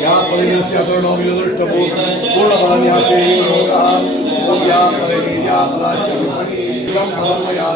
या परिणस्य अतर्णोमिदृष्टभू पूर्णफलन्यासे योगः ॐ या परिणीया फलाच्च विपणि इदं फलं मया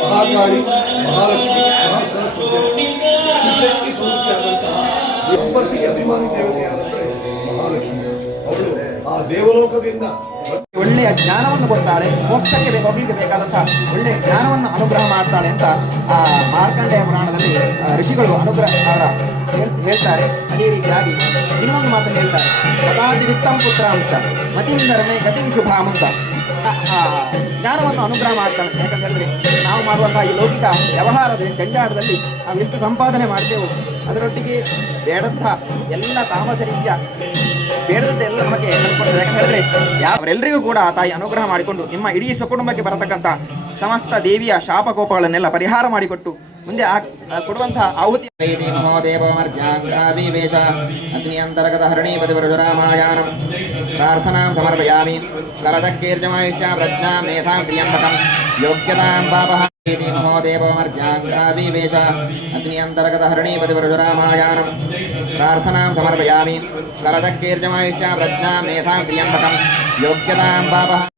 ಮಹಾಕಾಳಿ ಮಹಾಲಕ್ಷ್ಮಿ ಮಹಾಸರಸ್ವತಿ ಶಿವಶಕ್ತಿ ಸ್ವರೂಪಿಯಾದಂತಹ ಸಂಪತ್ತಿಗೆ ಅಭಿಮಾನಿ ದೇವತೆಯಾದಂತೆ ಮಹಾಲಕ್ಷ್ಮಿ. ದೇವಲೋಕದಿಂದ. ಒಳ್ಳೆಯ ಜ್ಞಾನವನ್ನು ಕೊಡ್ತಾಳೆ, ಮೋಕ್ಷಕ್ಕೆ ಹೋಗಲಿಕ್ಕೆ ಬೇಕಾದಂತಹ ಒಳ್ಳೆಯ ಜ್ಞಾನವನ್ನು ಅನುಗ್ರಹ ಮಾಡ್ತಾಳೆ ಅಂತ ಆ ಮಾರ್ಕಂಡೇಯ ಪುರಾಣದಲ್ಲಿ ಋಷಿಗಳು ಅನುಗ್ರಹ ಅವರ ಹೇಳ್ತಾರೆ. ಅದೇ ರೀತಿಯಾಗಿ ಇನ್ನೊಂದು ಮಾತನ್ನು ಹೇಳ್ತಾರೆ. ಕದಾದಿ ವಿತ್ತಂ ಪುತ್ರಾಂಶ ಗತಿಂ ಶುಭ ಅಂತ ಜ್ಞಾನವನ್ನು ಅನುಗ್ರಹ ಮಾಡ್ತಾಳೆ. ಯಾಕಂತ ಹೇಳಿದ್ರೆ ನಾವು ಮಾಡುವಂತಹ ಈ ಲೌಕಿಕ ವ್ಯವಹಾರದ ಜಂಜಾಟದಲ್ಲಿ ನಾವು ಎಷ್ಟು ಸಂಪಾದನೆ ಮಾಡ್ತೇವೋ, ಅದರೊಟ್ಟಿಗೆ ಬೇಡಂತಹ ಎಲ್ಲ ತಾಮಸ ರೀತಿಯ ನಮಗೆ ಯಾಕಂತ ಹೇಳಿದ್ರೆ ಅವರೆಲ್ಲರಿಗೂ ಕೂಡ ತಾಯಿ ಅನುಗ್ರಹ ಮಾಡಿಕೊಂಡು ನಿಮ್ಮ ಇಡೀ ಸಕುಟುಂಬಕ್ಕೆ ಬರತಕ್ಕಂಥ ಸಮಸ್ತ ದೇವಿಯ ಶಾಪಕೋಪಗಳನ್ನೆಲ್ಲ ಪರಿಹಾರ ಮಾಡಿಕೊಟ್ಟು ಮುಂದೆ ಆ ಕೊಡುವಂತಹ ಆಹುತಿ ಮಹೋದೇವ ಅಂತರ್ಗತ ಹರಣೀಪತಿ ಪರಶುರಾಮಾಯಾನಂ प्रार्थनां समर्पयामि। सरदकीर्जमायुष्या प्रज्ञां मेधां प्रियम्बकं योग्यतां पापः इति महो देवोमर्जाङ्गाभिवेश अग्न्यन्तर्गतहरणीपतिपरशुरामायानं प्रार्थनां समर्पयामि। सरदकीर्जमायुष्या प्रज्ञां मेधां प्रियम्बकं योग्यतां पापः